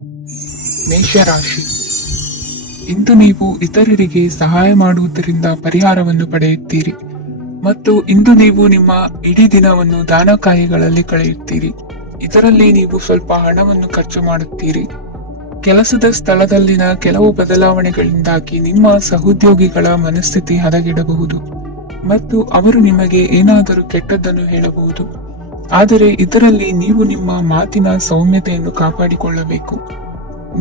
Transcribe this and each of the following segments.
ಮೇಷರಾಶಿ. ಇಂದು ನೀವು ಇತರರಿಗೆ ಸಹಾಯ ಮಾಡುವುದರಿಂದ ಪರಿಹಾರವನ್ನು ಪಡೆಯುತ್ತೀರಿ ಮತ್ತು ಇಂದು ನೀವು ನಿಮ್ಮ ಇಡೀ ದಿನವನ್ನು ದಾನ ಕಾರ್ಯಗಳಲ್ಲಿ ಕಳೆಯುತ್ತೀರಿ. ಇದರಲ್ಲಿ ನೀವು ಸ್ವಲ್ಪ ಹಣವನ್ನು ಖರ್ಚು ಮಾಡುತ್ತೀರಿ. ಕೆಲಸದ ಸ್ಥಳದಲ್ಲಿನ ಕೆಲವು ಬದಲಾವಣೆಗಳಿಂದಾಗಿ ನಿಮ್ಮ ಸಹೋದ್ಯೋಗಿಗಳ ಮನಸ್ಥಿತಿ ಹದಗೆಡಬಹುದು ಮತ್ತು ಅವರು ನಿಮಗೆ ಏನಾದರೂ ಕೆಟ್ಟದ್ದನ್ನು ಹೇಳಬಹುದು. ಆದರೆ ಇದರಲ್ಲಿ ನೀವು ನಿಮ್ಮ ಮಾತಿನ ಸೌಮ್ಯತೆಯನ್ನು ಕಾಪಾಡಿಕೊಳ್ಳಬೇಕು.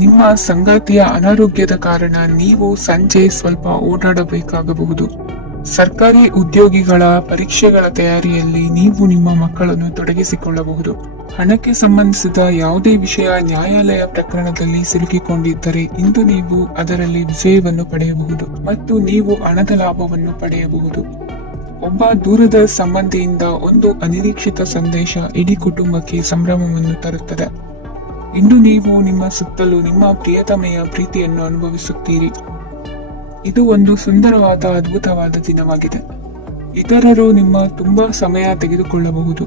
ನಿಮ್ಮ ಸಂಗಾತಿಯ ಅನಾರೋಗ್ಯದ ಕಾರಣ ನೀವು ಸಂಜೆ ಸ್ವಲ್ಪ ಓಡಾಡಬೇಕಾಗಬಹುದು. ಸರ್ಕಾರಿ ಉದ್ಯೋಗಿಗಳ ಪರೀಕ್ಷೆಗಳ ತಯಾರಿಯಲ್ಲಿ ನೀವು ನಿಮ್ಮ ಮಕ್ಕಳನ್ನು ತೊಡಗಿಸಿಕೊಳ್ಳಬಹುದು. ಹಣಕ್ಕೆ ಸಂಬಂಧಿಸಿದ ಯಾವುದೇ ವಿಷಯ ನ್ಯಾಯಾಲಯ ಪ್ರಕರಣದಲ್ಲಿ ಸಿಲುಕಿಕೊಂಡಿದ್ದರೆ ಇಂದು ನೀವು ಅದರಲ್ಲಿ ವಿಜಯವನ್ನು ಪಡೆಯಬಹುದು ಮತ್ತು ನೀವು ಹಣದ ಲಾಭವನ್ನು ಪಡೆಯಬಹುದು. ಒಬ್ಬ ದೂರದ ಸಂಬಂಧಿಯಿಂದ ಒಂದು ಅನಿರೀಕ್ಷಿತ ಸಂದೇಶ ಇಡೀ ಕುಟುಂಬಕ್ಕೆ ಸಂಭ್ರಮವನ್ನು ತರುತ್ತದೆ. ಇಂದು ನೀವು ನಿಮ್ಮ ಸುತ್ತಲೂ ನಿಮ್ಮ ಪ್ರಿಯತಮೆಯ ಪ್ರೀತಿಯನ್ನು ಅನುಭವಿಸುತ್ತೀರಿ. ಇದು ಒಂದು ಸುಂದರವಾದ ಅದ್ಭುತವಾದ ದಿನವಾಗಿದೆ. ಇತರರು ನಿಮ್ಮ ತುಂಬಾ ಸಮಯ ತೆಗೆದುಕೊಳ್ಳಬಹುದು.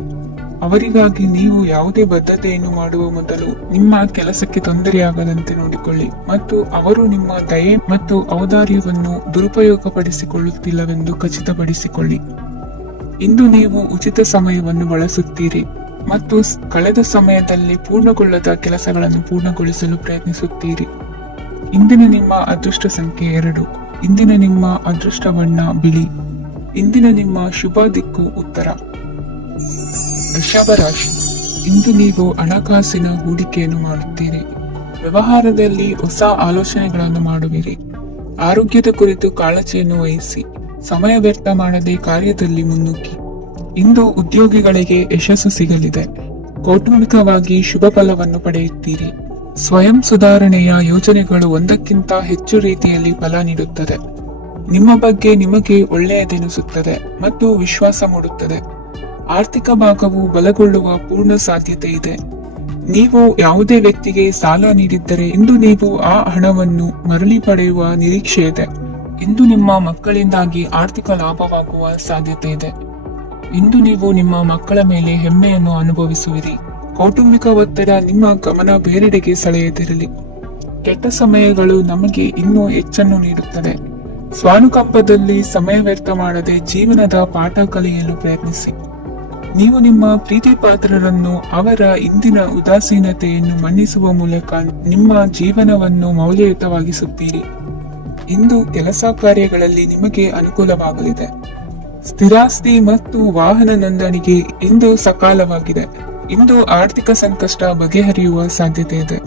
ಅವರಿಗಾಗಿ ನೀವು ಯಾವುದೇ ಬದ್ಧತೆಯನ್ನು ಮಾಡುವ ಮೊದಲು ನಿಮ್ಮ ಕೆಲಸಕ್ಕೆ ತೊಂದರೆಯಾಗದಂತೆ ನೋಡಿಕೊಳ್ಳಿ ಮತ್ತು ಅವರು ನಿಮ್ಮ ದಯೆ ಮತ್ತು ಔದಾರ್ಯವನ್ನು ದುರುಪಯೋಗಪಡಿಸಿಕೊಳ್ಳುತ್ತಿಲ್ಲವೆಂದು ಖಚಿತಪಡಿಸಿಕೊಳ್ಳಿ. ಇಂದು ನೀವು ಉಚಿತ ಸಮಯವನ್ನು ಬಳಸುತ್ತೀರಿ ಮತ್ತು ಕಳೆದ ಸಮಯದಲ್ಲಿ ಪೂರ್ಣಗೊಳ್ಳದ ಕೆಲಸಗಳನ್ನು ಪೂರ್ಣಗೊಳಿಸಲು ಪ್ರಯತ್ನಿಸುತ್ತೀರಿ. ಇಂದಿನ ನಿಮ್ಮ ಅದೃಷ್ಟ ಸಂಖ್ಯೆ 2. ಇಂದಿನ ನಿಮ್ಮ ಅದೃಷ್ಟ ಬಣ್ಣ ಬಿಳಿ. ಇಂದಿನ ನಿಮ್ಮ ಶುಭ ದಿಕ್ಕು ಉತ್ತರ. ವೃಷಭ ರಾಶಿ. ಇಂದು ನೀವು ಹಣಕಾಸಿನ ಹೂಡಿಕೆಯನ್ನು ಮಾಡುತ್ತೀರಿ. ವ್ಯವಹಾರದಲ್ಲಿ ಹೊಸ ಆಲೋಚನೆಗಳನ್ನು ಮಾಡುವಿರಿ. ಆರೋಗ್ಯದ ಕುರಿತು ಕಾಳಜಿಯನ್ನು ವಹಿಸಿ. ಸಮಯ ವ್ಯರ್ಥ ಮಾಡದೆ ಕಾರ್ಯದಲ್ಲಿ ಮುನ್ನುಗ್ಗಿ. ಇಂದು ಉದ್ಯೋಗಿಗಳಿಗೆ ಯಶಸ್ಸು ಸಿಗಲಿದೆ. ಕೌಟುಂಬಿಕವಾಗಿ ಶುಭ ಫಲವನ್ನು ಪಡೆಯುತ್ತೀರಿ. ಸ್ವಯಂ ಸುಧಾರಣೆಯ ಯೋಜನೆಗಳು ಒಂದಕ್ಕಿಂತ ಹೆಚ್ಚು ರೀತಿಯಲ್ಲಿ ಫಲ ನೀಡುತ್ತದೆ. ನಿಮ್ಮ ಬಗ್ಗೆ ನಿಮಗೆ ಒಳ್ಳೆಯದೆನಿಸುತ್ತದೆ ಮತ್ತು ವಿಶ್ವಾಸ ಮೂಡುತ್ತದೆ. ಆರ್ಥಿಕ ಭಾಗವು ಬಲಗೊಳ್ಳುವ ಪೂರ್ಣ ಸಾಧ್ಯತೆ ಇದೆ. ನೀವು ಯಾವುದೇ ವ್ಯಕ್ತಿಗೆ ಸಾಲ ನೀಡಿದ್ದರೆ ಇಂದು ನೀವು ಆ ಹಣವನ್ನು ಮರಳಿ ಪಡೆಯುವ ನಿರೀಕ್ಷೆ ಇದೆ. ಇಂದು ನಿಮ್ಮ ಮಕ್ಕಳಿಂದಾಗಿ ಆರ್ಥಿಕ ಲಾಭವಾಗುವ ಸಾಧ್ಯತೆ ಇದೆ. ಇಂದು ನೀವು ನಿಮ್ಮ ಮಕ್ಕಳ ಮೇಲೆ ಹೆಮ್ಮೆಯನ್ನು ಅನುಭವಿಸುವಿರಿ. ಕೌಟುಂಬಿಕ ಒತ್ತಡ ನಿಮ್ಮ ಗಮನ ಬೇರೆಡೆಗೆ ಸೆಳೆಯದಿರಲಿ. ಕೆಟ್ಟ ಸಮಯಗಳು ನಮಗೆ ಇನ್ನೂ ಹೆಚ್ಚನ್ನು ನೀಡುತ್ತದೆ. ಸ್ವಾನುಕಂಪದಲ್ಲಿ ಸಮಯ ವ್ಯರ್ಥ ಮಾಡದೆ ಜೀವನದ ಪಾಠ ಕಲಿಯಲು ಪ್ರಯತ್ನಿಸಿ. ನೀವು ನಿಮ್ಮ ಪ್ರೀತಿ ಪಾತ್ರರನ್ನು ಅವರ ಇಂದಿನ ಉದಾಸೀನತೆಯನ್ನು ಮನ್ನಿಸುವ ಮೂಲಕ ನಿಮ್ಮ ಜೀವನವನ್ನು ಮೌಲ್ಯಯುತವಾಗಿಸುತ್ತೀರಿ. ಇಂದು ಕೆಲಸ ಕಾರ್ಯಗಳಲ್ಲಿ ನಿಮಗೆ ಅನುಕೂಲವಾಗಲಿದೆ. ಸ್ಥಿರಾಸ್ತಿ ಮತ್ತು ವಾಹನ ನೋಂದಣಿಗೆ ಇಂದು ಸಕಾಲವಾಗಿದೆ. ಇಂದು ಆರ್ಥಿಕ ಸಂಕಷ್ಟ ಬಗೆಹರಿಯುವ ಸಾಧ್ಯತೆ ಇದೆ.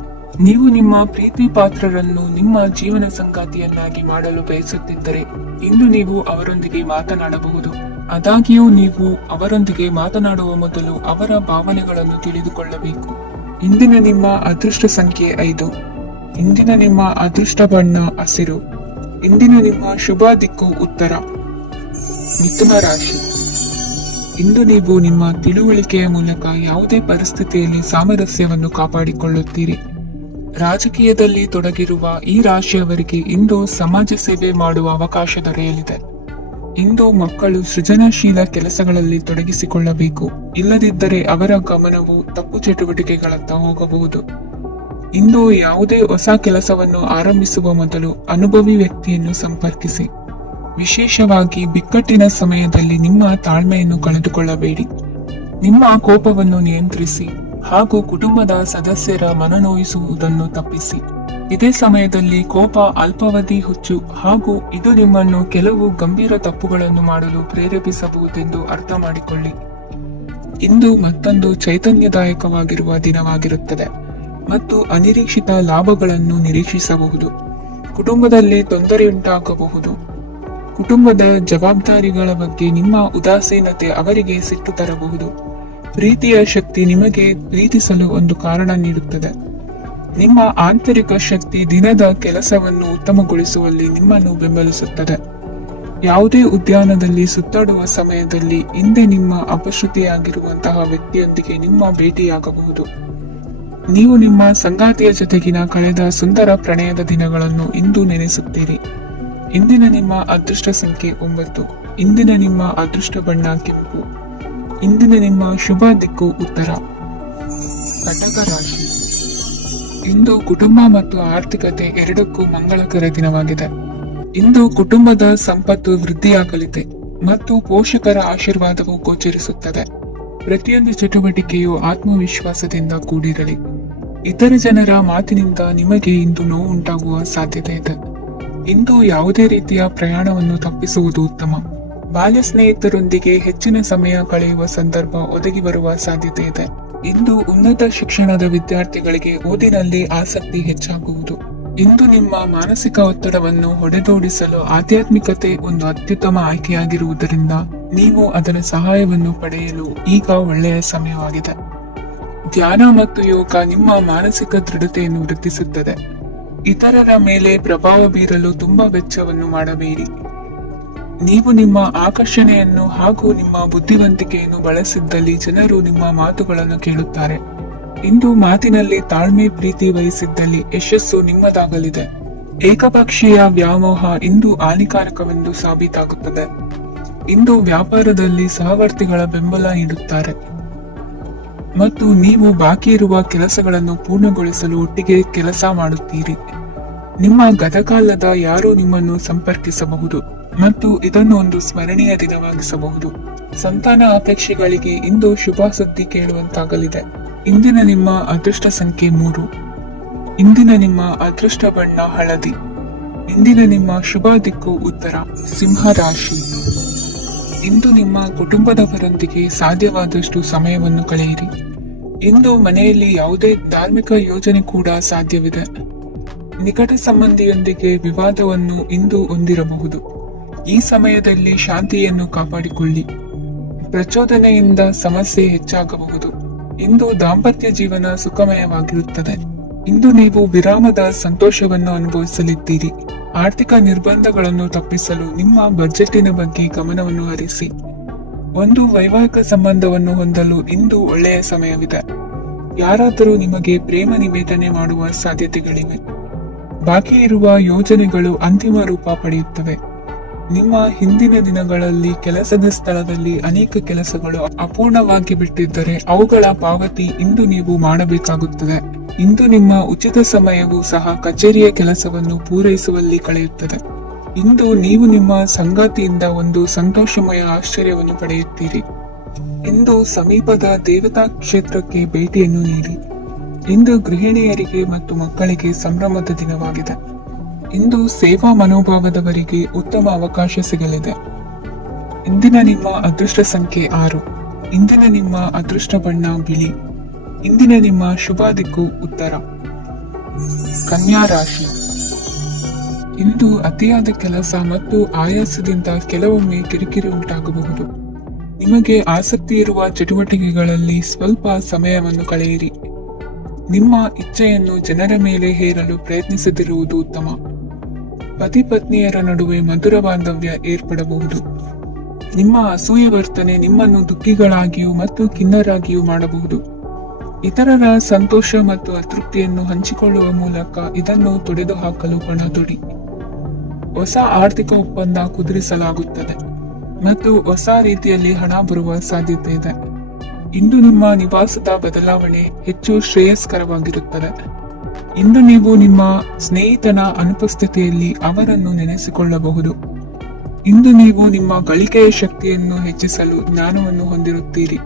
ನೀವು ನಿಮ್ಮ ಪ್ರೀತಿ ಪಾತ್ರರನ್ನು ನಿಮ್ಮ ಜೀವನ ಸಂಗಾತಿಯನ್ನಾಗಿ ಮಾಡಲು ಬಯಸುತ್ತಿದ್ದರೆ ಇಂದು ನೀವು ಅವರೊಂದಿಗೆ ಮಾತನಾಡಬಹುದು. ಆದಾಗ್ಯೂ ನೀವು ಅವರೊಂದಿಗೆ ಮಾತನಾಡುವ ಮೊದಲು ಅವರ ಭಾವನೆಗಳನ್ನು ತಿಳಿದುಕೊಳ್ಳಬೇಕು. ಇಂದಿನ ನಿಮ್ಮ ಅದೃಷ್ಟ ಸಂಖ್ಯೆ 5. ಇಂದಿನ ನಿಮ್ಮ ಅದೃಷ್ಟ ಬಣ್ಣ ಹಸಿರು. ಇಂದಿನ ನಿಮ್ಮ ಶುಭ ದಿಕ್ಕು ಉತ್ತರ. ಮಿಥುನ ರಾಶಿ. ಇಂದು ನೀವು ನಿಮ್ಮ ತಿಳುವಳಿಕೆಯ ಮೂಲಕ ಯಾವುದೇ ಪರಿಸ್ಥಿತಿಯಲ್ಲಿ ಸಾಮರಸ್ಯವನ್ನು ಕಾಪಾಡಿಕೊಳ್ಳುತ್ತೀರಿ. ರಾಜಕೀಯದಲ್ಲಿ ತೊಡಗಿರುವ ಈ ರಾಶಿಯವರಿಗೆ ಇಂದು ಸಮಾಜ ಸೇವೆ ಮಾಡುವ ಅವಕಾಶ ದೊರೆಯಲಿದೆ. ಇಂದು ಮಕ್ಕಳು ಸೃಜನಶೀಲ ಕೆಲಸಗಳಲ್ಲಿ ತೊಡಗಿಸಿಕೊಳ್ಳಬೇಕು. ಇಲ್ಲದಿದ್ದರೆ ಅವರ ಗಮನವು ತಪ್ಪು ಚಟುವಟಿಕೆಗಳತ್ತ ಹೋಗಬಹುದು. ಇಂದು ಯಾವುದೇ ಹೊಸ ಕೆಲಸವನ್ನು ಆರಂಭಿಸುವ ಮೊದಲು ಅನುಭವಿ ವ್ಯಕ್ತಿಯನ್ನು ಸಂಪರ್ಕಿಸಿ. ವಿಶೇಷವಾಗಿ ಬಿಕ್ಕಟ್ಟಿನ ಸಮಯದಲ್ಲಿ ನಿಮ್ಮ ತಾಳ್ಮೆಯನ್ನು ಕಳೆದುಕೊಳ್ಳಬೇಡಿ. ನಿಮ್ಮ ಕೋಪವನ್ನು ನಿಯಂತ್ರಿಸಿ ಹಾಗೂ ಕುಟುಂಬದ ಸದಸ್ಯರ ಮನನೋಯಿಸುವುದನ್ನು ತಪ್ಪಿಸಿ. ಇದೇ ಸಮಯದಲ್ಲಿ ಕೋಪ ಅಲ್ಪಾವಧಿ ಹುಚ್ಚು ಹಾಗೂ ಇದು ನಿಮ್ಮನ್ನು ಕೆಲವು ಗಂಭೀರ ತಪ್ಪುಗಳನ್ನು ಮಾಡಲು ಪ್ರೇರೇಪಿಸಬಹುದೆಂದು ಅರ್ಥ ಮಾಡಿಕೊಳ್ಳಿ. ಇಂದು ಮತ್ತೊಂದು ಚೈತನ್ಯದಾಯಕವಾಗಿರುವ ದಿನವಾಗಿರುತ್ತದೆ ಮತ್ತು ಅನಿರೀಕ್ಷಿತ ಲಾಭಗಳನ್ನು ನಿರೀಕ್ಷಿಸಬಹುದು. ಕುಟುಂಬದಲ್ಲಿ ತೊಂದರೆಯುಂಟಾಗಬಹುದು. ಕುಟುಂಬದ ಜವಾಬ್ದಾರಿಗಳ ಬಗ್ಗೆ ನಿಮ್ಮ ಉದಾಸೀನತೆ ಅವರಿಗೆ ಸಿಟ್ಟು ತರಬಹುದು. ಪ್ರೀತಿಯ ಶಕ್ತಿ ನಿಮಗೆ ಪ್ರೀತಿಸಲು ಒಂದು ಕಾರಣ ನೀಡುತ್ತದೆ. ನಿಮ್ಮ ಆಂತರಿಕ ಶಕ್ತಿ ದಿನದ ಕೆಲಸವನ್ನು ಉತ್ತಮಗೊಳಿಸುವಲ್ಲಿ ನಿಮ್ಮನ್ನು ಬೆಂಬಲಿಸುತ್ತದೆ. ಯಾವುದೇ ಉದ್ಯಾನದಲ್ಲಿ ಸುತ್ತಾಡುವ ಸಮಯದಲ್ಲಿ ಹಿಂದೆ ನಿಮ್ಮ ಅಪಶ್ರುತಿಯಾಗಿರುವಂತಹ ವ್ಯಕ್ತಿಯೊಂದಿಗೆ ನಿಮ್ಮ ಭೇಟಿಯಾಗಬಹುದು. ನೀವು ನಿಮ್ಮ ಸಂಗಾತಿಯ ಜೊತೆಗಿನ ಕಳೆದ ಸುಂದರ ಪ್ರಣಯದ ದಿನಗಳನ್ನು ಇಂದು ನೆನೆಸುತ್ತೀರಿ. ಇಂದಿನ ನಿಮ್ಮ ಅದೃಷ್ಟ ಸಂಖ್ಯೆ 9. ಇಂದಿನ ನಿಮ್ಮ ಅದೃಷ್ಟ ಬಣ್ಣ ಕೆಂಪು. ಇಂದಿನ ನಿಮ್ಮ ಶುಭ ದಿಕ್ಕು ಉತ್ತರ. ಕಟಕ ರಾಶಿ. ಇಂದು ಕುಟುಂಬ ಮತ್ತು ಆರ್ಥಿಕತೆ ಎರಡಕ್ಕೂ ಮಂಗಳಕರ ದಿನವಾಗಿದೆ. ಇಂದು ಕುಟುಂಬದ ಸಂಪತ್ತು ವೃದ್ಧಿಯಾಗಲಿದೆ ಮತ್ತು ಪೋಷಕರ ಆಶೀರ್ವಾದವು ಗೋಚರಿಸುತ್ತದೆ. ಪ್ರತಿಯೊಂದು ಚಟುವಟಿಕೆಯು ಆತ್ಮವಿಶ್ವಾಸದಿಂದ ಕೂಡಿರಲಿ. ಇತರ ಜನರ ಮಾತಿನಿಂದ ನಿಮಗೆ ಇಂದು ನೋವು ಉಂಟಾಗುವ ಸಾಧ್ಯತೆ ಇದೆ. ಇಂದು ಯಾವುದೇ ರೀತಿಯ ಪ್ರಯಾಣವನ್ನು ತಪ್ಪಿಸುವುದು ಉತ್ತಮ. ಬಾಲ್ಯ ಸ್ನೇಹಿತರೊಂದಿಗೆ ಹೆಚ್ಚಿನ ಸಮಯ ಕಳೆಯುವ ಸಂದರ್ಭ ಒದಗಿ ಬರುವ ಸಾಧ್ಯತೆ ಇದೆ. ಇಂದು ಉನ್ನತ ಶಿಕ್ಷಣದ ವಿದ್ಯಾರ್ಥಿಗಳಿಗೆ ಓದಿನಲ್ಲಿ ಆಸಕ್ತಿ ಹೆಚ್ಚಾಗುವುದು. ಇಂದು ನಿಮ್ಮ ಮಾನಸಿಕ ಒತ್ತಡವನ್ನು ಹೊಡೆದೋಡಿಸಲು ಆಧ್ಯಾತ್ಮಿಕತೆ ಒಂದು ಅತ್ಯುತ್ತಮ ಆಯ್ಕೆಯಾಗಿರುವುದರಿಂದ ನೀವು ಅದರ ಸಹಾಯವನ್ನು ಪಡೆಯಲು ಈಗ ಒಳ್ಳೆಯ ಸಮಯವಾಗಿದೆ. ಧ್ಯಾನ ಮತ್ತು ಯೋಗ ನಿಮ್ಮ ಮಾನಸಿಕ ದೃಢತೆಯನ್ನು ವೃದ್ಧಿಸುತ್ತದೆ. ಇತರರ ಮೇಲೆ ಪ್ರಭಾವ ಬೀರಲು ತುಂಬಾ ವೆಚ್ಚವನ್ನು ಮಾಡಬೇಡಿ. ನೀವು ನಿಮ್ಮ ಆಕರ್ಷಣೆಯನ್ನು ಹಾಗೂ ನಿಮ್ಮ ಬುದ್ಧಿವಂತಿಕೆಯನ್ನು ಬಳಸಿದ್ದಲ್ಲಿ ಜನರು ನಿಮ್ಮ ಮಾತುಗಳನ್ನು ಕೇಳುತ್ತಾರೆ. ಇಂದು ಮಾತಿನಲ್ಲಿ ತಾಳ್ಮೆ ಪ್ರೀತಿ ವಹಿಸಿದ್ದಲ್ಲಿ ಯಶಸ್ಸು ನಿಮ್ಮದಾಗಲಿದೆ. ಏಕಪಕ್ಷೀಯ ವ್ಯಾಮೋಹ ಇಂದು ಹಾನಿಕಾರಕವೆಂದು ಸಾಬೀತಾಗುತ್ತದೆ. ಇಂದು ವ್ಯಾಪಾರದಲ್ಲಿ ಸಹವರ್ತಿಗಳ ಬೆಂಬಲ ನೀಡುತ್ತಾರೆ ಮತ್ತು ನೀವು ಬಾಕಿ ಇರುವ ಕೆಲಸಗಳನ್ನು ಪೂರ್ಣಗೊಳಿಸಲು ಒಟ್ಟಿಗೆ ಕೆಲಸ ಮಾಡುತ್ತೀರಿ. ನಿಮ್ಮ ಗತಕಾಲದ ಯಾರು ನಿಮ್ಮನ್ನು ಸಂಪರ್ಕಿಸಬಹುದು ಮತ್ತು ಇದನ್ನು ಒಂದು ಸ್ಮರಣೀಯ ದಿನವಾಗಿಸಬಹುದು. ಸಂತಾನ ಅಪೇಕ್ಷೆಗಳಿಗೆ ಇಂದು ಶುಭ ಸುದ್ದಿ ಕೇಳುವಂತಾಗಲಿದೆ. ಇಂದಿನ ನಿಮ್ಮ ಅದೃಷ್ಟ ಸಂಖ್ಯೆ 3. ಇಂದಿನ ನಿಮ್ಮ ಅದೃಷ್ಟ ಬಣ್ಣ ಹಳದಿ. ಇಂದಿನ ನಿಮ್ಮ ಶುಭ ದಿಕ್ಕು ಉತ್ತರ. ಸಿಂಹ ರಾಶಿ. ಇಂದು ನಿಮ್ಮ ಕುಟುಂಬದವರೊಂದಿಗೆ ಸಾಧ್ಯವಾದಷ್ಟು ಸಮಯವನ್ನು ಕಳೆಯಿರಿ. ಇಂದು ಮನೆಯಲ್ಲಿ ಯಾವುದೇ ಧಾರ್ಮಿಕ ಯೋಜನೆ ಕೂಡ ಸಾಧ್ಯವಿದೆ. ನಿಕಟ ಸಂಬಂಧಿಯೊಂದಿಗೆ ವಿವಾದವನ್ನು ಇಂದು ಹೊಂದಿರಬಹುದು. ಈ ಸಮಯದಲ್ಲಿ ಶಾಂತಿಯನ್ನು ಕಾಪಾಡಿಕೊಳ್ಳಿ. ಪ್ರಚೋದನೆಯಿಂದ ಸಮಸ್ಯೆ ಹೆಚ್ಚಾಗಬಹುದು. ಇಂದು ದಾಂಪತ್ಯ ಜೀವನ ಸುಖಮಯವಾಗಿರುತ್ತದೆ. ಇಂದು ನೀವು ವಿರಾಮದ ಸಂತೋಷವನ್ನು ಅನುಭವಿಸಲಿದ್ದೀರಿ. ಆರ್ಥಿಕ ನಿರ್ಬಂಧಗಳನ್ನು ತಪ್ಪಿಸಲು ನಿಮ್ಮ ಬಜೆಟಿನ ಬಗ್ಗೆ ಗಮನವನ್ನು ಹರಿಸಿ. ಒಂದು ವೈವಾಹಿಕ ಸಂಬಂಧವನ್ನು ಹೊಂದಲು ಇಂದು ಒಳ್ಳೆಯ ಸಮಯವಿದೆ. ಯಾರಾದರೂ ನಿಮಗೆ ಪ್ರೇಮ ನಿವೇದನೆ ಮಾಡುವ ಸಾಧ್ಯತೆಗಳಿವೆ. ಬಾಕಿ ಇರುವ ಯೋಜನೆಗಳು ಅಂತಿಮ ರೂಪ ಪಡೆಯುತ್ತವೆ. ನಿಮ್ಮ ಹಿಂದಿನ ದಿನಗಳಲ್ಲಿ ಕೆಲಸದ ಸ್ಥಳದಲ್ಲಿ ಅನೇಕ ಕೆಲಸಗಳು ಅಪೂರ್ಣವಾಗಿ ಬಿಟ್ಟಿದ್ದರೆ ಅವುಗಳ ಪಾವತಿ ಇಂದು ನೀವು ಮಾಡಬೇಕಾಗುತ್ತದೆ. ಇಂದು ನಿಮ್ಮ ಉಚಿತ ಸಮಯವು ಸಹ ಕಚೇರಿಯ ಕೆಲಸವನ್ನು ಪೂರೈಸುವಲ್ಲಿ ಕಳೆಯುತ್ತದೆ. ಇಂದು ನೀವು ನಿಮ್ಮ ಸಂಗಾತಿಯಿಂದ ಒಂದು ಸಂತೋಷಮಯ ಆಶ್ಚರ್ಯವನ್ನು ಪಡೆಯುತ್ತೀರಿ. ಇಂದು ಸಮೀಪದ ದೇವತಾ ಕ್ಷೇತ್ರಕ್ಕೆ ಭೇಟಿಯನ್ನು ನೀಡಿ. ಇಂದು ಗೃಹಿಣಿಯರಿಗೆ ಮತ್ತು ಮಕ್ಕಳಿಗೆ ಸಂಭ್ರಮದ ದಿನವಾಗಿದೆ. ಇಂದು ಸೇವಾ ಮನೋಭಾವದವರಿಗೆ ಉತ್ತಮ ಅವಕಾಶ ಸಿಗಲಿದೆ. ಇಂದಿನ ನಿಮ್ಮ ಅದೃಷ್ಟ ಸಂಖ್ಯೆ 6. ಇಂದಿನ ನಿಮ್ಮ ಅದೃಷ್ಟ ಬಣ್ಣ ಬಿಳಿ. ಇಂದಿನ ನಿಮ್ಮ ಶುಭ ದಿಕ್ಕು ಉತ್ತರ. ಕನ್ಯಾ ರಾಶಿ. ಇಂದು ಅತಿಯಾದ ಕೆಲಸ ಮತ್ತು ಆಯಾಸದಿಂದ ಕೆಲವೊಮ್ಮೆ ಕಿರಿಕಿರಿ ಉಂಟಾಗಬಹುದು. ನಿಮಗೆ ಆಸಕ್ತಿ ಇರುವ ಚಟುವಟಿಕೆಗಳಲ್ಲಿ ಸ್ವಲ್ಪ ಸಮಯವನ್ನು ಕಳೆಯಿರಿ. ನಿಮ್ಮ ಇಚ್ಛೆಯನ್ನು ಜನರ ಮೇಲೆ ಹೇರಲು ಪ್ರಯತ್ನಿಸದಿರುವುದು ಉತ್ತಮ. ಪತಿ ಪತ್ನಿಯರ ನಡುವೆ ಮಧುರ ಬಾಂಧವ್ಯ ಏರ್ಪಡಬಹುದು. ನಿಮ್ಮ ಅಸೂಯೆ ವರ್ತನೆ ನಿಮ್ಮನ್ನು ದುಃಖಿಗಳಾಗಿಯೂ ಮತ್ತು ಖಿನ್ನರಾಗಿಯೂ ಮಾಡಬಹುದು. ಇತರರ ಸಂತೋಷ ಮತ್ತು ಅತೃಪ್ತಿಯನ್ನು ಹಂಚಿಕೊಳ್ಳುವ ಮೂಲಕ ಇದನ್ನು ತೊಡೆದುಹಾಕಲು ಪಣ ತೊಡಿ. ಹೊಸ ಆರ್ಥಿಕ ಒಪ್ಪಂದ ಕುದುರಿಸಲಾಗುತ್ತದೆ ಮತ್ತು ಹೊಸ ರೀತಿಯಲ್ಲಿ ಹಣ ಬರುವ ಸಾಧ್ಯತೆ ಇದೆ. ಇಂದು ನಿಮ್ಮ ನಿವಾಸದ ಬದಲಾವಣೆ ಹೆಚ್ಚು ಶ್ರೇಯಸ್ಕರವಾಗಿರುತ್ತದೆ. ಇಂದು ನೀವು ನಿಮ್ಮ ಸ್ನೇಹಿತನ ಅನುಪಸ್ಥಿತಿಯಲ್ಲಿ ಅವರನ್ನು ನೆನೆಸಿಕೊಳ್ಳಬಹುದು. ಇಂದು ನೀವು ನಿಮ್ಮ ಗಳಿಕೆಯ ಶಕ್ತಿಯನ್ನು ಹೆಚ್ಚಿಸಲು ಜ್ಞಾನವನ್ನು ಹೊಂದಿರುತ್ತೀರಿ.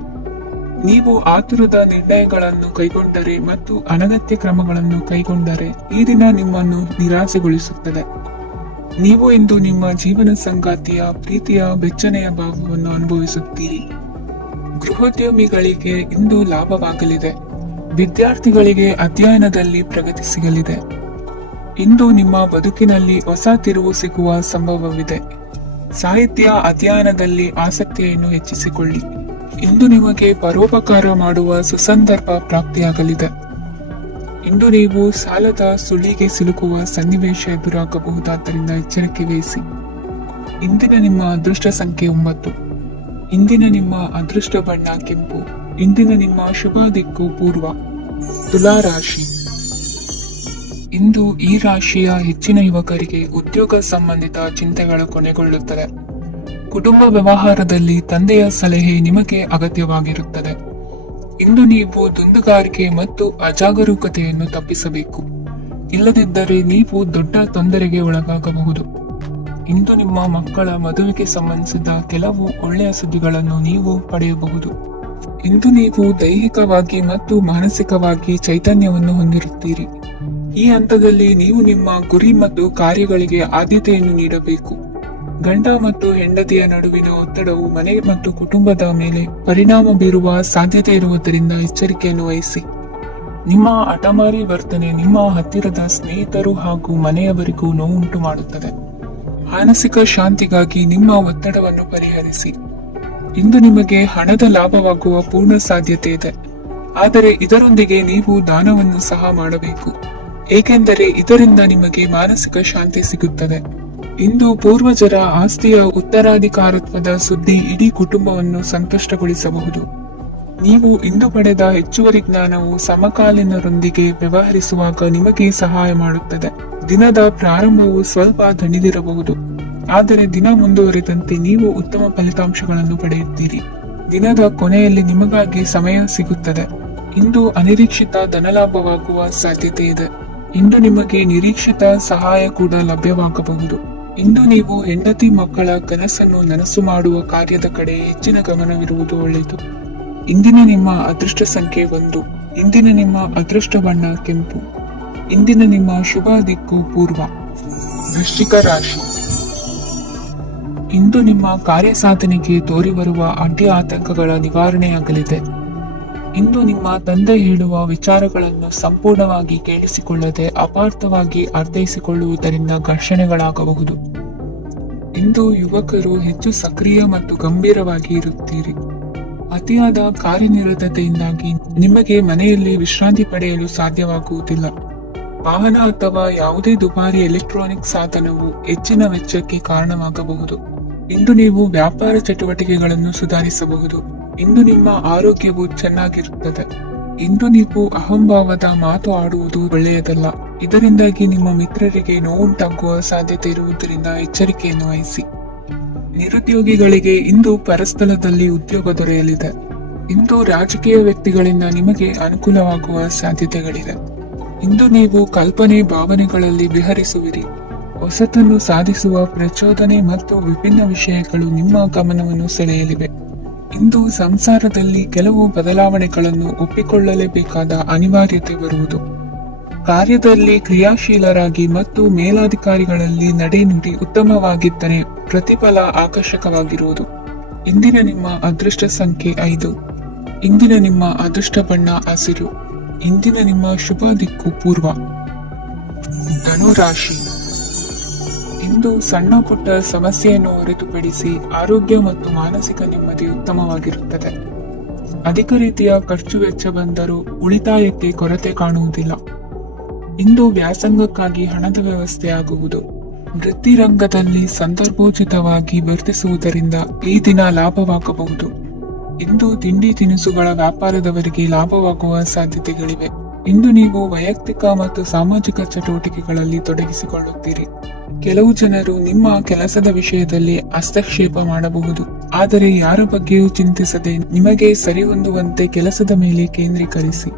ನೀವು ಆತುರದ ನಿರ್ಣಯಗಳನ್ನು ಕೈಗೊಂಡರೆ ಮತ್ತು ಅನಗತ್ಯ ಕ್ರಮಗಳನ್ನು ಕೈಗೊಂಡರೆ ಈ ದಿನ ನಿಮ್ಮನ್ನು ನಿರಾಸೆಗೊಳಿಸುತ್ತದೆ. ನೀವು ಇಂದು ನಿಮ್ಮ ಜೀವನ ಸಂಗಾತಿಯ ಪ್ರೀತಿಯ ಬೆಚ್ಚನೆಯ ಭಾವವನ್ನು ಅನುಭವಿಸುತ್ತೀರಿ. ಗೃಹೋದ್ಯಮಿಗಳಿಗೆ ಇಂದು ಲಾಭವಾಗಲಿದೆ. ವಿದ್ಯಾರ್ಥಿಗಳಿಗೆ ಅಧ್ಯಯನದಲ್ಲಿ ಪ್ರಗತಿ ಸಿಗಲಿದೆ. ಇಂದು ನಿಮ್ಮ ಬದುಕಿನಲ್ಲಿ ಹೊಸ ತಿರುವು ಸಿಗುವ ಸಂಭವವಿದೆ. ಸಾಹಿತ್ಯ ಅಧ್ಯಯನದಲ್ಲಿ ಆಸಕ್ತಿಯನ್ನು ಹೆಚ್ಚಿಸಿಕೊಳ್ಳಿ. ಇಂದು ನಿಮಗೆ ಪರೋಪಕಾರ ಮಾಡುವ ಸುಸಂದರ್ಭ ಪ್ರಾಪ್ತಿಯಾಗಲಿದೆ. ಇಂದು ನೀವು ಸಾಲದ ಸುಳಿಗೆ ಸಿಲುಕುವ ಸನ್ನಿವೇಶ ಎದುರಾಗಬಹುದಾದ್ದರಿಂದ ಎಚ್ಚರಿಕೆ ವಹಿಸಿ. ಇಂದಿನ ನಿಮ್ಮ ಅದೃಷ್ಟ ಸಂಖ್ಯೆ 9. ಇಂದಿನ ನಿಮ್ಮ ಅದೃಷ್ಟ ಬಣ್ಣ ಕೆಂಪು. ಇಂದಿನ ನಿಮ್ಮ ಶುಭ ದಿಕ್ಕು ಪೂರ್ವ. ತುಲಾ ರಾಶಿ. ಇಂದು ಈ ರಾಶಿಯ ಹೆಚ್ಚಿನ ಯುವಕರಿಗೆ ಉದ್ಯೋಗ ಸಂಬಂಧಿತ ಚಿಂತೆಗಳು ಕೊನೆಗೊಳ್ಳುತ್ತದೆ. ಕುಟುಂಬ ವ್ಯವಹಾರದಲ್ಲಿ ತಂದೆಯ ಸಲಹೆ ನಿಮಗೆ ಅಗತ್ಯವಾಗಿರುತ್ತದೆ. ಇಂದು ನೀವು ದುಂದುಗಾರಿಕೆ ಮತ್ತು ಅಜಾಗರೂಕತೆಯನ್ನು ತಪ್ಪಿಸಬೇಕು. ಇಲ್ಲದಿದ್ದರೆ ನೀವು ದೊಡ್ಡ ತೊಂದರೆಗೆ ಒಳಗಾಗಬಹುದು. ಇಂದು ನಿಮ್ಮ ಮಕ್ಕಳ ಮದುವೆಗೆ ಸಂಬಂಧಿಸಿದ ಕೆಲವು ಒಳ್ಳೆಯ ಸುದ್ದಿಗಳನ್ನು ನೀವು ಪಡೆಯಬಹುದು. ಇಂದು ನೀವು ದೈಹಿಕವಾಗಿ ಮತ್ತು ಮಾನಸಿಕವಾಗಿ ಚೈತನ್ಯವನ್ನು ಹೊಂದಿರುತ್ತೀರಿ. ಈ ಹಂತದಲ್ಲಿ ನೀವು ನಿಮ್ಮ ಗುರಿ ಮತ್ತು ಕಾರ್ಯಗಳಿಗೆ ಆದ್ಯತೆಯನ್ನು ನೀಡಬೇಕು. ಗಂಡ ಮತ್ತು ಹೆಂಡತಿಯ ನಡುವಿನ ಒತ್ತಡವು ಮನೆ ಮತ್ತು ಕುಟುಂಬದ ಮೇಲೆ ಪರಿಣಾಮ ಬೀರುವ ಸಾಧ್ಯತೆ ಇರುವುದರಿಂದ ಎಚ್ಚರಿಕೆಯನ್ನು ವಹಿಸಿ. ನಿಮ್ಮ ಹಠಮಾರಿ ವರ್ತನೆ ನಿಮ್ಮ ಹತ್ತಿರದ ಸ್ನೇಹಿತರು ಹಾಗೂ ಮನೆಯವರಿಗೂ ನೋವುಂಟು ಮಾಡುತ್ತದೆ. ಮಾನಸಿಕ ಶಾಂತಿಗಾಗಿ ನಿಮ್ಮ ಒತ್ತಡವನ್ನು ಪರಿಹರಿಸಿ. ಇಂದು ನಿಮಗೆ ಹಣದ ಲಾಭವಾಗುವ ಪೂರ್ಣ ಸಾಧ್ಯತೆ ಇದೆ, ಆದರೆ ಇದರೊಂದಿಗೆ ನೀವು ದಾನವನ್ನು ಸಹ ಮಾಡಬೇಕು, ಏಕೆಂದರೆ ಇದರಿಂದ ನಿಮಗೆ ಮಾನಸಿಕ ಶಾಂತಿ ಸಿಗುತ್ತದೆ. ಇಂದು ಪೂರ್ವಜರ ಆಸ್ತಿಯ ಉತ್ತರಾಧಿಕಾರತ್ವದ ಸುದ್ದಿ ಇಡೀ ಕುಟುಂಬವನ್ನು ಸಂತುಷ್ಟಗೊಳಿಸಬಹುದು. ನೀವು ಇಂದು ಪಡೆದ ಹೆಚ್ಚುವರಿ ಜ್ಞಾನವು ಸಮಕಾಲೀನರೊಂದಿಗೆ ವ್ಯವಹರಿಸುವಾಗ ನಿಮಗೆ ಸಹಾಯ ಮಾಡುತ್ತದೆ. ದಿನದ ಪ್ರಾರಂಭವು ಸ್ವಲ್ಪ ದಣಿದಿರಬಹುದು, ಆದರೆ ದಿನ ಮುಂದುವರೆದಂತೆ ನೀವು ಉತ್ತಮ ಫಲಿತಾಂಶಗಳನ್ನು ಪಡೆಯುತ್ತೀರಿ. ದಿನದ ಕೊನೆಯಲ್ಲಿ ನಿಮಗಾಗಿ ಸಮಯ ಸಿಗುತ್ತದೆ. ಇಂದು ಅನಿರೀಕ್ಷಿತ ಧನಲಾಭವಾಗುವ ಸಾಧ್ಯತೆ ಇದೆ. ಇಂದು ನಿಮಗೆ ನಿರೀಕ್ಷಿತ ಸಹಾಯ ಕೂಡ ಲಭ್ಯವಾಗಬಹುದು. ಇಂದು ನೀವು ಹೆಂಡತಿ ಮಕ್ಕಳ ಕನಸನ್ನು ನನಸು ಮಾಡುವ ಕಾರ್ಯದ ಕಡೆ ಹೆಚ್ಚಿನ ಗಮನವಿರುವುದು ಒಳ್ಳೆಯದು. ಇಂದಿನ ನಿಮ್ಮ ಅದೃಷ್ಟ ಸಂಖ್ಯೆ 1. ಇಂದಿನ ನಿಮ್ಮ ಅದೃಷ್ಟ ಬಣ್ಣ ಕೆಂಪು. ಇಂದಿನ ನಿಮ್ಮ ಶುಭ ದಿಕ್ಕು ಪೂರ್ವ. ವೃಶ್ಚಿಕ ರಾಶಿ. ಇಂದು ನಿಮ್ಮ ಕಾರ್ಯಸಾಧನೆಗೆ ತೋರಿಬರುವ ಅಡ್ಡಿ ಆತಂಕಗಳ ನಿವಾರಣೆಯಾಗಲಿದೆ. ಇಂದು ನಿಮ್ಮ ತಂದೆ ಹೇಳುವ ವಿಚಾರಗಳನ್ನು ಸಂಪೂರ್ಣವಾಗಿ ಕೇಳಿಸಿಕೊಳ್ಳದೆ ಅಪಾರ್ಥವಾಗಿ ಅರ್ಥೈಸಿಕೊಳ್ಳುವುದರಿಂದ ಘರ್ಷಣೆಗಳಾಗಬಹುದು. ಇಂದು ಯುವಕರು ಹೆಚ್ಚು ಸಕ್ರಿಯ ಮತ್ತು ಗಂಭೀರವಾಗಿ ಇರುತ್ತೀರಿ. ಅತಿಯಾದ ಕಾರ್ಯನಿರತತೆಯಿಂದಾಗಿ ನಿಮಗೆ ಮನೆಯಲ್ಲಿ ವಿಶ್ರಾಂತಿ ಪಡೆಯಲು ಸಾಧ್ಯವಾಗುವುದಿಲ್ಲ. ವಾಹನ ಅಥವಾ ಯಾವುದೇ ದುಬಾರಿ ಎಲೆಕ್ಟ್ರಾನಿಕ್ ಸಾಧನವು ಹೆಚ್ಚಿನ ವೆಚ್ಚಕ್ಕೆ ಕಾರಣವಾಗಬಹುದು. ಇಂದು ನೀವು ವ್ಯಾಪಾರ ಚಟುವಟಿಕೆಗಳನ್ನು ಸುಧಾರಿಸಬಹುದು. ಇಂದು ನಿಮ್ಮ ಆರೋಗ್ಯವು ಚೆನ್ನಾಗಿರುತ್ತದೆ. ಇಂದು ನೀವು ಅಹಂಭಾವದ ಮಾತು ಆಡುವುದು ಒಳ್ಳೆಯದಲ್ಲ. ಇದರಿಂದಾಗಿ ನಿಮ್ಮ ಮಿತ್ರರಿಗೆ ನೋವುಂಟಾಗುವ ಸಾಧ್ಯತೆ ಇರುವುದರಿಂದ ಎಚ್ಚರಿಕೆಯನ್ನು ವಹಿಸಿ. ನಿರುದ್ಯೋಗಿಗಳಿಗೆ ಇಂದು ಪರಸ್ಥಳದಲ್ಲಿ ಉದ್ಯೋಗ ದೊರೆಯಲಿದೆ. ಇಂದು ರಾಜಕೀಯ ವ್ಯಕ್ತಿಗಳಿಂದ ನಿಮಗೆ ಅನುಕೂಲವಾಗುವ ಸಾಧ್ಯತೆಗಳಿದೆ. ಇಂದು ನೀವು ಕಲ್ಪನೆ ಭಾವನೆಗಳಲ್ಲಿ ವಿಹರಿಸುವಿರಿ. ಹೊಸತನ್ನು ಸಾಧಿಸುವ ಪ್ರಚೋದನೆ ಮತ್ತು ವಿಭಿನ್ನ ವಿಷಯಗಳು ನಿಮ್ಮ ಗಮನವನ್ನು ಸೆಳೆಯಲಿವೆ. ಇಂದು ಸಂಸಾರದಲ್ಲಿ ಕೆಲವು ಬದಲಾವಣೆಗಳನ್ನು ಒಪ್ಪಿಕೊಳ್ಳಲೇಬೇಕಾದ ಅನಿವಾರ್ಯತೆ ಬರುವುದು. ಕಾರ್ಯದಲ್ಲಿ ಕ್ರಿಯಾಶೀಲರಾಗಿ ಮತ್ತು ಮೇಲಾಧಿಕಾರಿಗಳಲ್ಲಿ ನಡೆನುಡಿ ಉತ್ತಮವಾಗಿದ್ದರೆ ಪ್ರತಿಫಲ ಆಕರ್ಷಕವಾಗಿರುವುದು. ಇಂದಿನ ನಿಮ್ಮ ಅದೃಷ್ಟ ಸಂಖ್ಯೆ 5. ಇಂದಿನ ನಿಮ್ಮ ಅದೃಷ್ಟ ಬಣ್ಣ ಹಸಿರು. ಇಂದಿನ ನಿಮ್ಮ ಶುಭ ದಿಕ್ಕು ಪೂರ್ವ. ಧನುರಾಶಿ. ಇಂದು ಸಣ್ಣ ಪುಟ್ಟ ಸಮಸ್ಯೆಯನ್ನು ಹೊರತುಪಡಿಸಿ ಆರೋಗ್ಯ ಮತ್ತು ಮಾನಸಿಕ ನೆಮ್ಮದಿ ಉತ್ತಮವಾಗಿರುತ್ತದೆ. ಅಧಿಕ ರೀತಿಯ ಖರ್ಚು ವೆಚ್ಚ ಬಂದರೂ ಉಳಿತಾಯಕ್ಕೆ ಕೊರತೆ ಕಾಣುವುದಿಲ್ಲ. ಇಂದು ವ್ಯಾಸಂಗಕ್ಕಾಗಿ ಹಣದ ವ್ಯವಸ್ಥೆ ಆಗುವುದು. ವೃತ್ತಿ ರಂಗದಲ್ಲಿ ಸಂದರ್ಭೋಚಿತವಾಗಿ ವರ್ತಿಸುವುದರಿಂದ ಈ ದಿನ ಲಾಭವಾಗಬಹುದು. ಇಂದು ತಿಂಡಿ ತಿನಿಸುಗಳ ವ್ಯಾಪಾರದವರಿಗೆ ಲಾಭವಾಗುವ ಸಾಧ್ಯತೆಗಳಿವೆ. ಇಂದು ನೀವು ವೈಯಕ್ತಿಕ ಮತ್ತು ಸಾಮಾಜಿಕ ಚಟುವಟಿಕೆಗಳಲ್ಲಿ ತೊಡಗಿಸಿಕೊಳ್ಳುತ್ತೀರಿ. ಕೆಲವು ಜನರು ನಿಮ್ಮ ಕೆಲಸದ ವಿಷಯದಲ್ಲಿ ಹಸ್ತಕ್ಷೇಪ ಮಾಡಬಹುದು, ಆದರೆ ಯಾರ ಬಗ್ಗೆಯೂ ಚಿಂತಿಸದೆ ನಿಮಗೆ ಸರಿಹೊಂದುವಂತೆ ಕೆಲಸದ ಮೇಲೆ ಕೇಂದ್ರೀಕರಿಸಿ.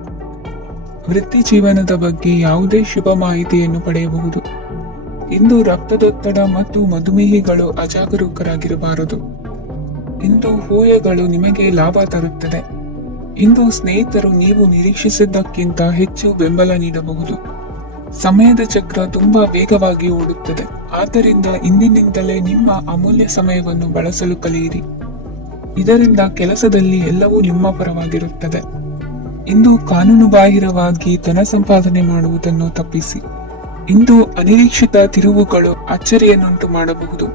ವೃತ್ತಿ ಜೀವನದ ಬಗ್ಗೆ ಯಾವುದೇ ಶುಭ ಮಾಹಿತಿಯನ್ನು ಪಡೆಯಬಹುದು. ಇಂದು ರಕ್ತದೊತ್ತಡ ಮತ್ತು ಮಧುಮೇಹಿಗಳು ಅಜಾಗರೂಕರಾಗಿರಬಾರದು. ಇಂದು ಹೂಯಗಳು ನಿಮಗೆ ಲಾಭ ತರುತ್ತದೆ. ಇಂದು ಸ್ನೇಹಿತರು ನೀವು ನಿರೀಕ್ಷಿಸಿದ್ದಕ್ಕಿಂತ ಹೆಚ್ಚು ಬೆಂಬಲ ನೀಡಬಹುದು. ಸಮಯದ ಚಕ್ರ ತುಂಬಾ ವೇಗವಾಗಿ ಓಡುತ್ತದೆ, ಆದ್ದರಿಂದ ಇಂದಿನಿಂದಲೇ ನಿಮ್ಮ ಅಮೂಲ್ಯ ಸಮಯವನ್ನು ಬಳಸಲು ಕಲಿಯಿರಿ. ಇದರಿಂದ ಕೆಲಸದಲ್ಲಿ ಎಲ್ಲವೂ ನಿಮ್ಮ ಪರವಾಗಿರುತ್ತದೆ. ಇಂದು ಕಾನೂನುಬಾಹಿರವಾಗಿ ಧನ ಸಂಪಾದನೆ ಮಾಡುವುದನ್ನು ತಪ್ಪಿಸಿ. ಇಂದು ಅನಿರೀಕ್ಷಿತ ತಿರುವುಗಳು ಅಚ್ಚರಿಯನ್ನುಂಟು ಮಾಡಬಹುದು.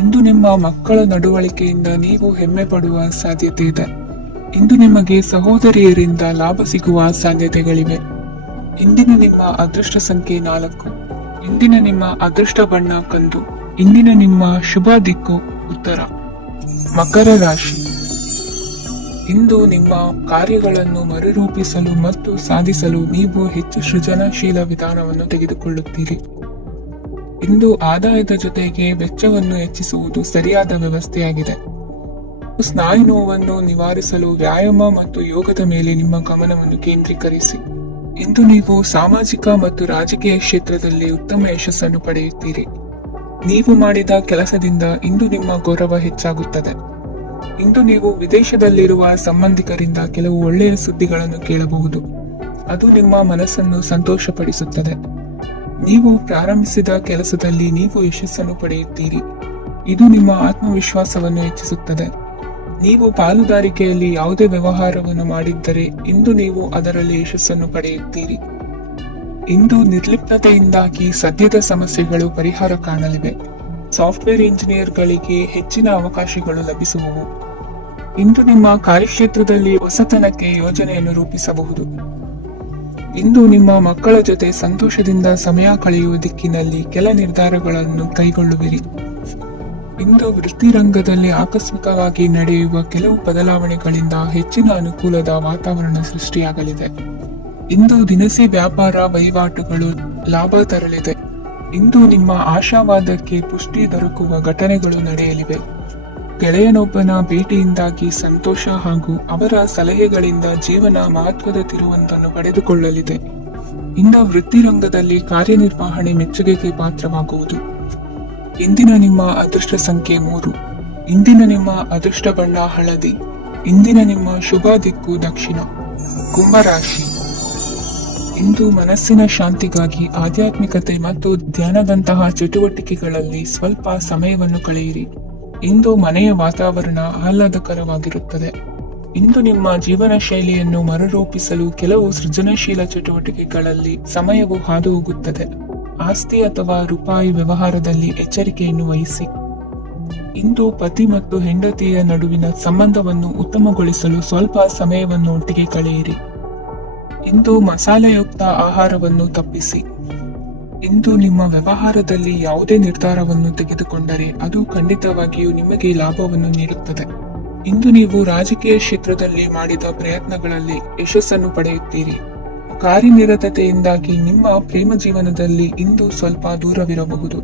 ಇಂದು ನಿಮ್ಮ ಮಕ್ಕಳ ನಡವಳಿಕೆಯಿಂದ ನೀವು ಹೆಮ್ಮೆ ಪಡುವ ಸಾಧ್ಯತೆ ಇದೆ. ಇಂದು ನಿಮಗೆ ಸಹೋದರಿಯರಿಂದ ಲಾಭ ಸಿಗುವ ಸಾಧ್ಯತೆಗಳಿವೆ. ಇಂದಿನ ನಿಮ್ಮ ಅದೃಷ್ಟ ಸಂಖ್ಯೆ 4. ಇಂದಿನ ನಿಮ್ಮ ಅದೃಷ್ಟ ಬಣ್ಣ ಕಂದು. ಇಂದಿನ ನಿಮ್ಮ ಶುಭ ದಿಕ್ಕು ಉತ್ತರ. ಮಕರ ರಾಶಿ. ಇಂದು ನಿಮ್ಮ ಕಾರ್ಯಗಳನ್ನು ಮರುರೂಪಿಸಲು ಮತ್ತು ಸಾಧಿಸಲು ನೀವು ಹೆಚ್ಚು ಸೃಜನಶೀಲ ವಿಧಾನವನ್ನು ತೆಗೆದುಕೊಳ್ಳುತ್ತೀರಿ. ಇಂದು ಆದಾಯದ ಜೊತೆಗೆ ವೆಚ್ಚವನ್ನು ಹೆಚ್ಚಿಸುವುದು ಸರಿಯಾದ ವ್ಯವಸ್ಥೆಯಾಗಿದೆ. ಸ್ನಾಯು ನೋವನ್ನು ನಿವಾರಿಸಲು ವ್ಯಾಯಾಮ ಮತ್ತು ಯೋಗದ ಮೇಲೆ ನಿಮ್ಮ ಗಮನವನ್ನು ಕೇಂದ್ರೀಕರಿಸಿ. ಇಂದು ನೀವು ಸಾಮಾಜಿಕ ಮತ್ತು ರಾಜಕೀಯ ಕ್ಷೇತ್ರದಲ್ಲಿ ಉತ್ತಮ ಯಶಸ್ಸನ್ನು ಪಡೆಯುತ್ತೀರಿ. ನೀವು ಮಾಡಿದ ಕೆಲಸದಿಂದ ಇಂದು ನಿಮ್ಮ ಗೌರವ ಹೆಚ್ಚಾಗುತ್ತದೆ. ಇಂದು ನೀವು ವಿದೇಶದಲ್ಲಿರುವ ಸಂಬಂಧಿಕರಿಂದ ಕೆಲವು ಒಳ್ಳೆಯ ಸುದ್ದಿಗಳನ್ನು ಕೇಳಬಹುದು. ಅದು ನಿಮ್ಮ ಮನಸ್ಸನ್ನು ಸಂತೋಷಪಡಿಸುತ್ತದೆ. ನೀವು ಪ್ರಾರಂಭಿಸಿದ ಕೆಲಸದಲ್ಲಿ ನೀವು ಯಶಸ್ಸನ್ನು ಪಡೆಯುತ್ತೀರಿ. ಇದು ನಿಮ್ಮ ಆತ್ಮವಿಶ್ವಾಸವನ್ನು ಹೆಚ್ಚಿಸುತ್ತದೆ. ನೀವು ಪಾಲುದಾರಿಕೆಯಲ್ಲಿ ಯಾವುದೇ ವ್ಯವಹಾರವನ್ನು ಮಾಡಿದ್ದರೆ ಇಂದು ನೀವು ಅದರಲ್ಲಿ ಯಶಸ್ಸನ್ನು ಪಡೆಯುತ್ತೀರಿ. ಇಂದು ನಿರ್ಲಿಪ್ತತೆಯಿಂದಾಗಿ ಸದ್ಯದ ಸಮಸ್ಯೆಗಳು ಪರಿಹಾರ ಕಾಣಲಿವೆ. ಸಾಫ್ಟ್ವೇರ್ ಇಂಜಿನಿಯರ್ಗಳಿಗೆ ಹೆಚ್ಚಿನ ಅವಕಾಶಗಳು ಲಭಿಸುವವು. ಇಂದು ನಿಮ್ಮ ಕಾರ್ಯಕ್ಷೇತ್ರದಲ್ಲಿ ಹೊಸತನಕ್ಕೆ ಯೋಜನೆಯನ್ನು ರೂಪಿಸಬಹುದು. ಇಂದು ನಿಮ್ಮ ಮಕ್ಕಳ ಜೊತೆ ಸಂತೋಷದಿಂದ ಸಮಯ ಕಳೆಯುವ ದಿಕ್ಕಿನಲ್ಲಿ ಕೆಲ ನಿರ್ಧಾರಗಳನ್ನು ಕೈಗೊಳ್ಳುವಿರಿ. ಇಂದು ವೃತ್ತಿರಂಗದಲ್ಲಿ ಆಕಸ್ಮಿಕವಾಗಿ ನಡೆಯುವ ಕೆಲವು ಬದಲಾವಣೆಗಳಿಂದ ಹೆಚ್ಚಿನ ಅನುಕೂಲದ ವಾತಾವರಣ ಸೃಷ್ಟಿಯಾಗಲಿದೆ. ಇಂದು ದಿನಸಿ ವ್ಯಾಪಾರ ವಹಿವಾಟುಗಳು ಲಾಭ ತರಲಿದೆ. ಇಂದು ನಿಮ್ಮ ಆಶಾವಾದಕ್ಕೆ ಪುಷ್ಟಿ ದೊರಕುವ ಘಟನೆಗಳು ನಡೆಯಲಿವೆ. ಗೆಳೆಯನೊಬ್ಬನ ಭೇಟಿಯಿಂದಾಗಿ ಸಂತೋಷ ಹಾಗೂ ಅವರ ಸಲಹೆಗಳಿಂದ ಜೀವನ ಮಹತ್ವದ ತಿರುವೊಂದನ್ನು ಪಡೆದುಕೊಳ್ಳಲಿದೆ. ಇಂದು ವೃತ್ತಿರಂಗದಲ್ಲಿ ಕಾರ್ಯನಿರ್ವಹಣೆ ಮೆಚ್ಚುಗೆಗೆ ಪಾತ್ರವಾಗುವುದು. ಇಂದಿನ ನಿಮ್ಮ ಅದೃಷ್ಟ ಸಂಖ್ಯೆ 3. ಇಂದಿನ ನಿಮ್ಮ ಅದೃಷ್ಟ ಬಣ್ಣ ಹಳದಿ. ಇಂದಿನ ನಿಮ್ಮ ಶುಭ ದಿಕ್ಕು ದಕ್ಷಿಣ. ಕುಂಭರಾಶಿ. ಇಂದು ಮನಸ್ಸಿನ ಶಾಂತಿಗಾಗಿ ಆಧ್ಯಾತ್ಮಿಕತೆ ಮತ್ತು ಧ್ಯಾನದಂತಹ ಚಟುವಟಿಕೆಗಳಲ್ಲಿ ಸ್ವಲ್ಪ ಸಮಯವನ್ನು ಕಳೆಯಿರಿ. ಇಂದು ಮನೆಯ ವಾತಾವರಣ ಆಹ್ಲಾದಕರವಾಗಿರುತ್ತದೆ. ಇಂದು ನಿಮ್ಮ ಜೀವನ ಶೈಲಿಯನ್ನು ಮರುರೂಪಿಸಲು ಕೆಲವು ಸೃಜನಶೀಲ ಚಟುವಟಿಕೆಗಳಲ್ಲಿ ಸಮಯವು ಹಾದು ಹೋಗುತ್ತದೆ. ಆಸ್ತಿ ಅಥವಾ ರೂಪಾಯಿ ವ್ಯವಹಾರದಲ್ಲಿ ಎಚ್ಚರಿಕೆಯನ್ನು ವಹಿಸಿ. ಇಂದು ಪತಿ ಮತ್ತು ಹೆಂಡತಿಯ ನಡುವಿನ ಸಂಬಂಧವನ್ನು ಉತ್ತಮಗೊಳಿಸಲು ಸ್ವಲ್ಪ ಸಮಯವನ್ನು ಒಟ್ಟಿಗೆ ಕಳೆಯಿರಿ. ಇಂದು ಮಸಾಲೆಯುಕ್ತ ಆಹಾರವನ್ನು ತಪ್ಪಿಸಿ. ಇಂದು ನಿಮ್ಮ ವ್ಯವಹಾರದಲ್ಲಿ ಯಾವುದೇ ನಿರ್ಧಾರವನ್ನು ತೆಗೆದುಕೊಂಡರೆ ಅದು ಖಂಡಿತವಾಗಿಯೂ ನಿಮಗೆ ಲಾಭವನ್ನು ನೀಡುತ್ತದೆ. ಇಂದು ನೀವು ರಾಜಕೀಯ ಕ್ಷೇತ್ರದಲ್ಲಿ ಮಾಡಿದ ಪ್ರಯತ್ನಗಳಲ್ಲಿ ಯಶಸ್ಸನ್ನು ಪಡೆಯುತ್ತೀರಿ. ಕಾರ್ಯನಿರತತೆಯಿಂದಾಗಿ ನಿಮ್ಮ ಪ್ರೇಮ ಜೀವನದಲ್ಲಿ ಇಂದು ಸ್ವಲ್ಪ ದೂರವಿರಬಹುದು.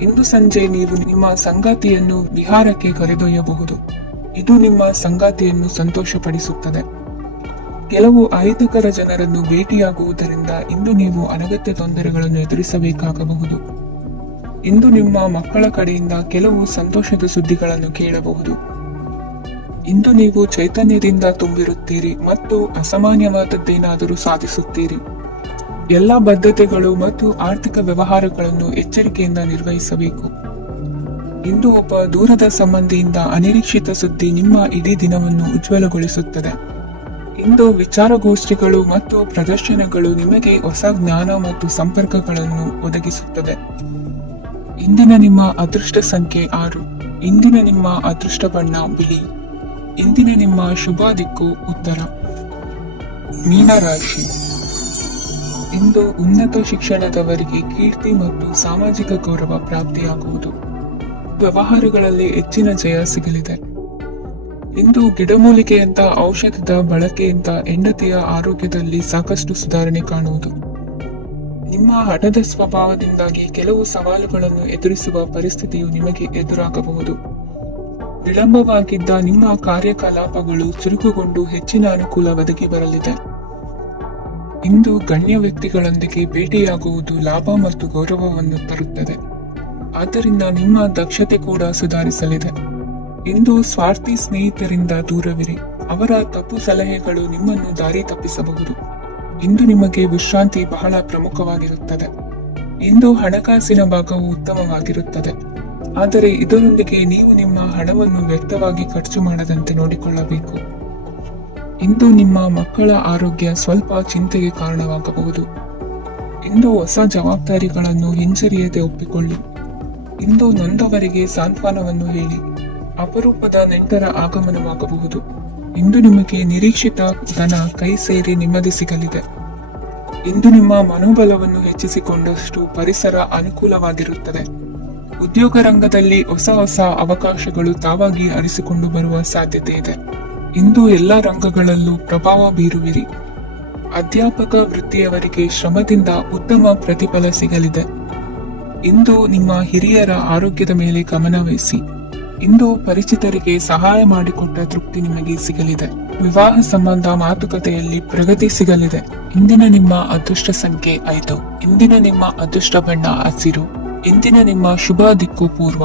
ಇಂದು ಸಂಜೆ ನೀವು ನಿಮ್ಮ ಸಂಗಾತಿಯನ್ನು ವಿಹಾರಕ್ಕೆ ಕರೆದೊಯ್ಯಬಹುದು. ಇದು ನಿಮ್ಮ ಸಂಗಾತಿಯನ್ನು ಸಂತೋಷಪಡಿಸುತ್ತದೆ. ಕೆಲವು ಅಹಿತಕರ ಜನರನ್ನು ಭೇಟಿಯಾಗುವುದರಿಂದ ಇಂದು ನೀವು ಅನಗತ್ಯ ತೊಂದರೆಗಳನ್ನು ಎದುರಿಸಬೇಕಾಗಬಹುದು. ಇಂದು ನಿಮ್ಮ ಮಕ್ಕಳ ಕಡೆಯಿಂದ ಕೆಲವು ಸಂತೋಷದ ಸುದ್ದಿಗಳನ್ನು ಕೇಳಬಹುದು. ಇಂದು ನೀವು ಚೈತನ್ಯದಿಂದ ತುಂಬಿರುತ್ತೀರಿ ಮತ್ತು ಅಸಾಮಾನ್ಯವಾದದ್ದೇನಾದರೂ ಸಾಧಿಸುತ್ತೀರಿ. ಎಲ್ಲ ಬದ್ಧತೆಗಳು ಮತ್ತು ಆರ್ಥಿಕ ವ್ಯವಹಾರಗಳನ್ನು ಎಚ್ಚರಿಕೆಯಿಂದ ನಿರ್ವಹಿಸಬೇಕು. ಇಂದು ಒಬ್ಬ ದೂರದ ಸಂಬಂಧಿಯಿಂದ ಅನಿರೀಕ್ಷಿತ ಸುದ್ದಿ ನಿಮ್ಮ ಇಡೀ ದಿನವನ್ನು ಉಜ್ವಲಗೊಳಿಸುತ್ತದೆ. ಇಂದು ವಿಚಾರಗೋಷ್ಠಿಗಳು ಮತ್ತು ಪ್ರದರ್ಶನಗಳು ನಿಮಗೆ ಹೊಸ ಜ್ಞಾನ ಮತ್ತು ಸಂಪರ್ಕಗಳನ್ನು ಒದಗಿಸುತ್ತದೆ. ಇಂದಿನ ನಿಮ್ಮ ಅದೃಷ್ಟ ಸಂಖ್ಯೆ 6. ಇಂದಿನ ನಿಮ್ಮ ಅದೃಷ್ಟ ಬಣ್ಣ ಬಿಳಿ. ಇಂದಿನ ನಿಮ್ಮ ಶುಭ ದಿಕ್ಕು ಉತ್ತರ. ಮೀನರಾಶಿ. ಇಂದು ಉನ್ನತ ಶಿಕ್ಷಣದವರಿಗೆ ಕೀರ್ತಿ ಮತ್ತು ಸಾಮಾಜಿಕ ಗೌರವ ಪ್ರಾಪ್ತಿಯಾಗುವುದು. ವ್ಯವಹಾರಗಳಲ್ಲಿ ಹೆಚ್ಚಿನ ಜಯ ಸಿಗಲಿದೆ. ಇಂದು ಗಿಡಮೂಲಿಕೆಯಂತ ಔಷಧದ ಬಳಕೆಯಿಂದ ಹೆಂಡತಿಯ ಆರೋಗ್ಯದಲ್ಲಿ ಸಾಕಷ್ಟು ಸುಧಾರಣೆ ಕಾಣುವುದು. ನಿಮ್ಮ ಹಠದ ಸ್ವಭಾವದಿಂದಾಗಿ ಕೆಲವು ಸವಾಲುಗಳನ್ನು ಎದುರಿಸುವ ಪರಿಸ್ಥಿತಿಯು ನಿಮಗೆ ಎದುರಾಗಬಹುದು. ವಿಳಂಬವಾಗಿದ್ದ ನಿಮ್ಮ ಕಾರ್ಯಕಲಾಪಗಳು ಚುರುಕುಗೊಂಡು ಹೆಚ್ಚಿನ ಅನುಕೂಲ ಒದಗಿ ಬರಲಿದೆ. ಇಂದು ಗಣ್ಯ ವ್ಯಕ್ತಿಗಳೊಂದಿಗೆ ಭೇಟಿಯಾಗುವುದು ಲಾಭ ಮತ್ತು ಗೌರವವನ್ನು ತರುತ್ತದೆ. ಆದ್ದರಿಂದ ನಿಮ್ಮ ದಕ್ಷತೆ ಕೂಡ ಸುಧಾರಿಸಲಿದೆ. ಇಂದು ಸ್ವಾರ್ಥಿ ಸ್ನೇಹಿತರಿಂದ ದೂರವಿರಿ. ಅವರ ತಪ್ಪು ಸಲಹೆಗಳು ನಿಮ್ಮನ್ನು ದಾರಿ ತಪ್ಪಿಸಬಹುದು. ಇಂದು ನಿಮಗೆ ವಿಶ್ರಾಂತಿ ಬಹಳ ಪ್ರಮುಖವಾಗಿರುತ್ತದೆ. ಇಂದು ಹಣಕಾಸಿನ ಭಾಗವು ಉತ್ತಮವಾಗಿರುತ್ತದೆ. ಆದರೆ ಇದರೊಂದಿಗೆ ನೀವು ನಿಮ್ಮ ಹಣವನ್ನು ವ್ಯರ್ಥವಾಗಿ ಖರ್ಚು ಮಾಡದಂತೆ ನೋಡಿಕೊಳ್ಳಬೇಕು. ಇಂದು ನಿಮ್ಮ ಮಕ್ಕಳ ಆರೋಗ್ಯ ಸ್ವಲ್ಪ ಚಿಂತೆಗೆ ಕಾರಣವಾಗಬಹುದು. ಇಂದು ಹೊಸ ಜವಾಬ್ದಾರಿಗಳನ್ನು ಹಿಂಜರಿಯದೆ ಒಪ್ಪಿಕೊಳ್ಳಿ. ಇಂದು ನೊಂದವರಿಗೆ ಸಾಂತ್ವನವನ್ನು ಹೇಳಿ. ಅಪರೂಪದ ನೆಂಟರ ಆಗಮನವಾಗಬಹುದು. ಇಂದು ನಿಮಗೆ ನಿರೀಕ್ಷಿತ ಧನ ಕೈ ಸೇರಿ ನೆಮ್ಮದಿ ಸಿಗಲಿದೆ. ಇಂದು ನಿಮ್ಮ ಮನೋಬಲವನ್ನು ಹೆಚ್ಚಿಸಿಕೊಂಡಷ್ಟು ಪರಿಸರ ಅನುಕೂಲವಾಗಿರುತ್ತದೆ. ಉದ್ಯೋಗ ರಂಗದಲ್ಲಿ ಹೊಸ ಹೊಸ ಅವಕಾಶಗಳು ತಾವಾಗಿ ಅರಿಸಿಕೊಂಡು ಬರುವ ಸಾಧ್ಯತೆ ಇದೆ. ಇಂದು ಎಲ್ಲ ರಂಗಗಳಲ್ಲೂ ಪ್ರಭಾವ ಬೀರುವಿರಿ. ಅಧ್ಯಾಪಕ ವೃತ್ತಿಯವರಿಗೆ ಶ್ರಮದಿಂದ ಉತ್ತಮ ಪ್ರತಿಫಲ ಸಿಗಲಿದೆ. ಇಂದು ನಿಮ್ಮ ಹಿರಿಯರ ಆರೋಗ್ಯದ ಮೇಲೆ ಗಮನ ವಹಿಸಿ. ಇಂದು ಪರಿಚಿತರಿಗೆ ಸಹಾಯ ಮಾಡಿಕೊಟ್ಟ ತೃಪ್ತಿ ನಿಮಗೆ ಸಿಗಲಿದೆ. ವಿವಾಹ ಸಂಬಂಧ ಮಾತುಕತೆಯಲ್ಲಿ ಪ್ರಗತಿ ಸಿಗಲಿದೆ. ಇಂದಿನ ನಿಮ್ಮ ಅದೃಷ್ಟ ಸಂಖ್ಯೆ 5. ಇಂದಿನ ನಿಮ್ಮ ಅದೃಷ್ಟ ಬಣ್ಣ ಹಸಿರು. ಇಂದಿನ ನಿಮ್ಮ ಶುಭ ದಿಕ್ಕು ಪೂರ್ವ.